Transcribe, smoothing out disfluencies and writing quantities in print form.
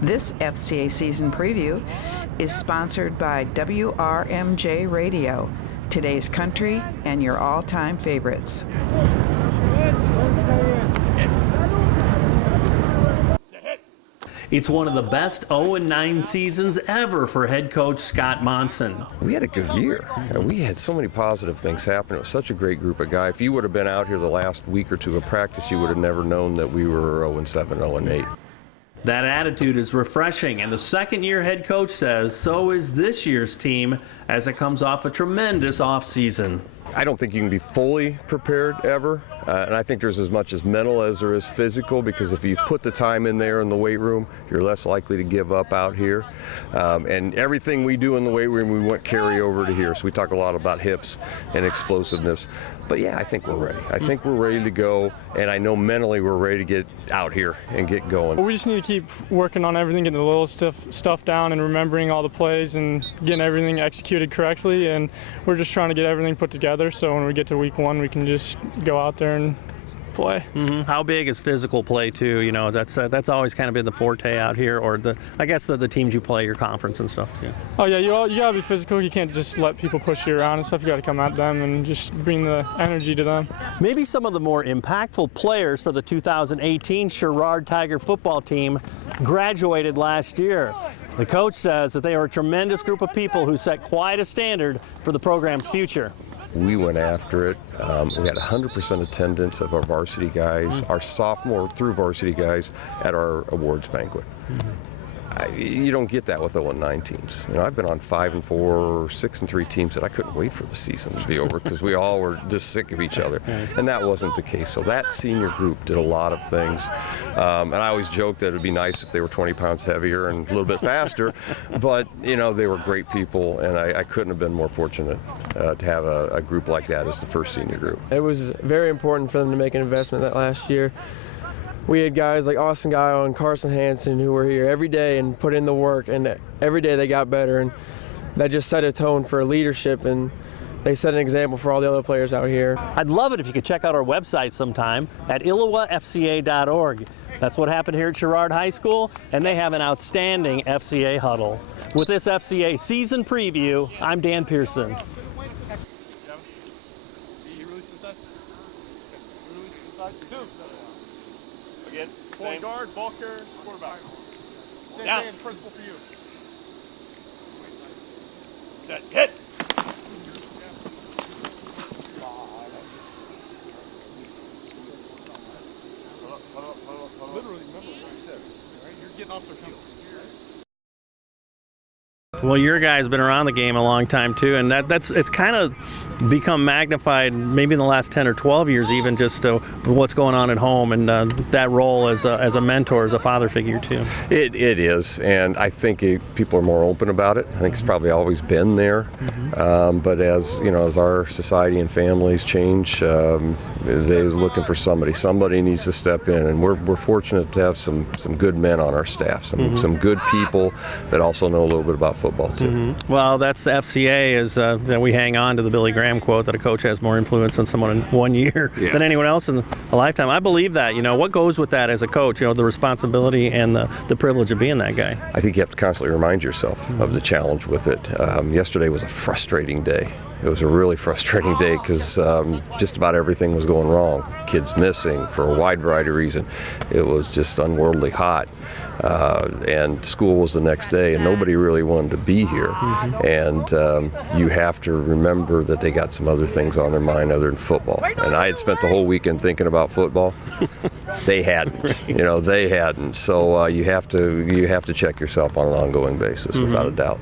This FCA season preview is sponsored by WRMJ Radio, today's country and your all-time favorites. It's one of the best 0-9 seasons ever for head coach Scott Monson. We had a good year. We had so many positive things happen. It was such a great group of guys. If you would have been out here the last week or two of practice, you would have never known that we were 0-7, 0-8. That attitude is refreshing, and the second-year head coach says so is this year's team as it comes off a tremendous offseason. I don't think you can be fully prepared ever, and I think there's as much as mental as there is physical, because if you put the time in there in the weight room, you're less likely to give up out here. And everything we do in the weight room, we want carry over to here. So we talk a lot about hips and explosiveness. But yeah, I think we're ready. I think we're ready to go, and I know mentally we're ready to get out here and get going. Well, we just need to keep working on everything, getting the little stuff down and remembering all the plays and getting everything executed correctly, and we're just trying to get everything put together so when we get to week one we can just go out there and play. How big is physical play too? You know, that's always kind of been the forte out here, or I guess the teams you play, your conference and stuff too. Oh yeah, you gotta be physical. You can't just let people push you around and stuff. You gotta come at them and just bring the energy to them. Maybe some of the more impactful players for the 2018 Sherrard Tiger football team graduated last year. The coach says that they are a tremendous group of people who set quite a standard for the program's future. We went after it. We had 100% attendance of our varsity guys, our sophomore through varsity guys at our awards banquet. You don't get that with 0-9 teams. You know, I've been on 5-4, 6-3 teams that I couldn't wait for the season to be over because we all were just sick of each other, and that wasn't the case. So that senior group did a lot of things, and I always joke that it'd be nice if they were 20 pounds heavier and a little bit faster, but you know, they were great people, and I couldn't have been more fortunate to have a group like that as the first senior group. It was very important for them to make an investment that last year. We had guys like Austin Guile and Carson Hansen who were here every day and put in the work, and every day they got better, and that just set a tone for leadership, and they set an example for all the other players out here. I'd love it if you could check out our website sometime at ILLOWAFCA.org. That's what happened here at Sherrard High School, and they have an outstanding FCA huddle. With this FCA season preview, I'm Dan Pearson. Again, point guard, ball carrier, quarterback. Same thing, principle for you. Set, hit. Literally remember what you said. Right? You're getting off their feet. Well, your guy's been around the game a long time too, and it's kind of become magnified maybe in the last 10 or 12 years, even just what's going on at home, and that role as a mentor, as a father figure too. It is, and I think people are more open about it. I think it's probably always been there, but as you know, as our society and families change, they're looking for somebody. Somebody needs to step in, and we're fortunate to have some good men on our staff, some good people that also know a little bit about football too. Well, that's the FCA, is that we hang on to the Billy Graham quote that a coach has more influence on someone in 1 year than anyone else in a lifetime. I believe that. You know, what goes with that as a coach? You know, the responsibility and the privilege of being that guy. I think you have to constantly remind yourself of the challenge with it. Yesterday was a frustrating day. It was a really frustrating day because just about everything was going wrong. Kids missing for a wide variety of reasons. It was just unworldly hot. And school was the next day, and nobody really wanted to be here. And you have to remember that they got some other things on their mind other than football. And I had spent the whole weekend thinking about football. They hadn't. You know, they hadn't. So you have to check yourself on an ongoing basis, without a doubt.